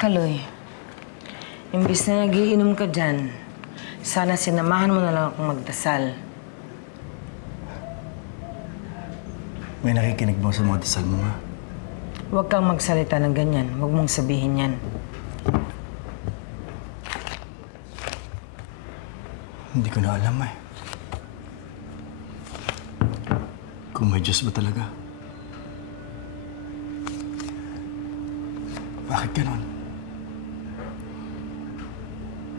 Kaloy, imbis na nagiinom ka dyan, sana sinamahan mo na lang akong magdasal. May nakikinig mo sa mga dasal mo, ma? Huwag kang magsalita ng ganyan. Huwag mong sabihin yan. Hindi ko na alam, eh. Kung may Diyos ba talaga? Bakit ganon?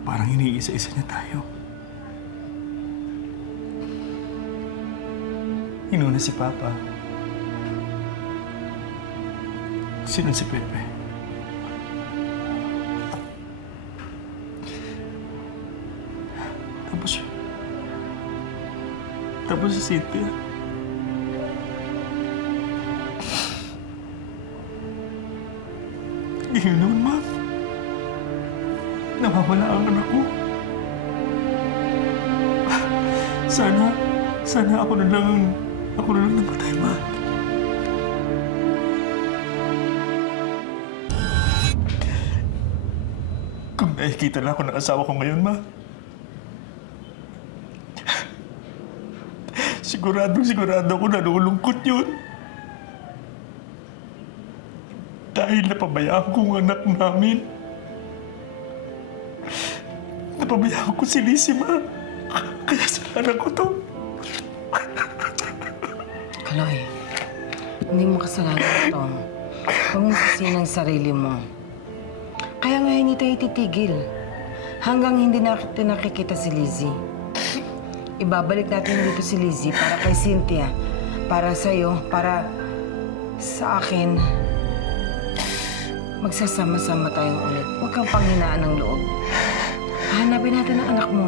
Parang iniisa-isa niya tayo. Inuna si Papa. Sino si Pepe? Tapos si Cynthia. Hindi yun naman, Ma. Nawawala ang anak ko. Sana ako na lang namatay, Ma. Kung nakikita na ako ng asawa ko ngayon, Ma, sigurado ako nalulungkot yun. Dahil napabayaan ko ang anak namin. Napabayaan ko si Lizzie, Ma. Kaya sa anak ko to. Kaloy, hindi mo kasalanan ito. Huwag mo sisihin ang sarili mo. Kaya nga hindi tayo titigil. Hanggang hindi natin nakikita si Lizzie. Ibabalik natin dito si Lizzie para kay Cynthia. Para sa'yo, para sa akin. Magsasama-sama tayong ulit. Huwag kang panghinaan ng loob. Hanapin natin ang anak mo.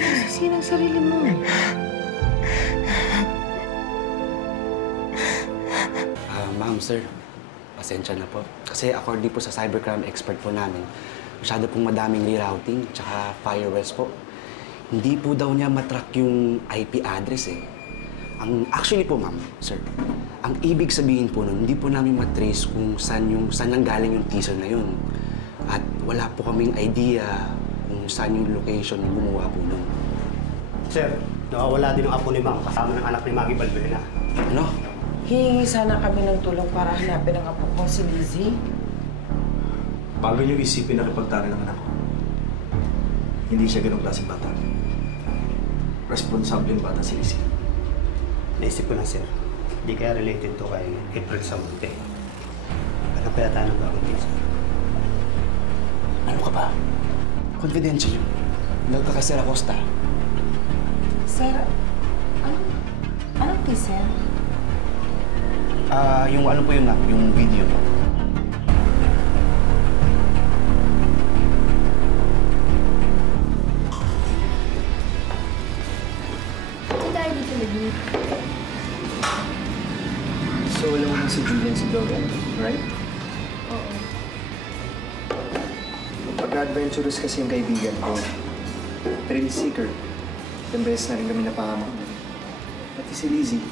Sisihin ang sarili mo. Ma'am, sir, pasensya na po. Kasi according po sa cybercrime expert po namin, masyado pong madaming rerouting tsaka firewalls po. Hindi po daw niya matrack yung IP address eh. Actually po, ma'am, sir, ang ibig sabihin po nun, hindi po namin matrace kung saan nanggaling yung teaser na yun. At wala po kaming idea kung saan yung location yung gumawa po nun. Sir, nawawala din ang apo ni Ma'am kasama ng anak ni Maggie Balbuena. Ano? Hihingi sana kami ng tulong para hanapin ang apo kong si Lizzie. Bago niyo isipin na kapagtana ng anak ko, hindi siya ganong klaseng bata. Responsable yung bata si Lizzie. Naisip ko lang, sir. Hindi kaya related to kay April Samonte. Ano kaya tayo ng bagong teaser? Ano ka ba? Confidential yun. Huwag ka kay Sir Acosta. Sir, anong teaser? Yung ano po yun, ma'am, yung video po. So, alam mo na si Julian si Dogan, right? Oo. Pag-adventurous kasi yung kaibigan ko. Thrill seeker. Ilang beses na rin kami napahamak na. Pati si Lizzie.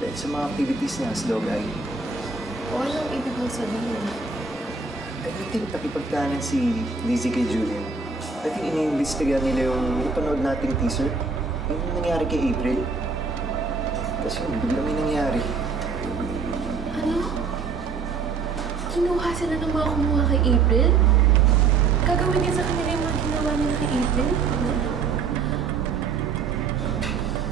Dahil sa mga activities niya as dog eye. O anong ibig mong sabihin? I think nakipagtanan si Lizzie kay Julian. I think iniimbestigahan nila yung napanood nating teaser. Yung nangyari kay April. Tapos yun, bigla may nangyari. Ano? Kinuha sila ng mga kumuha kay April? Gagawin din sa kanila yung mga ginawa nila kay April?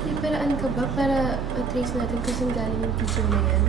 May paraan ka ba para matrace natin kung saan galing yung teaser na yan?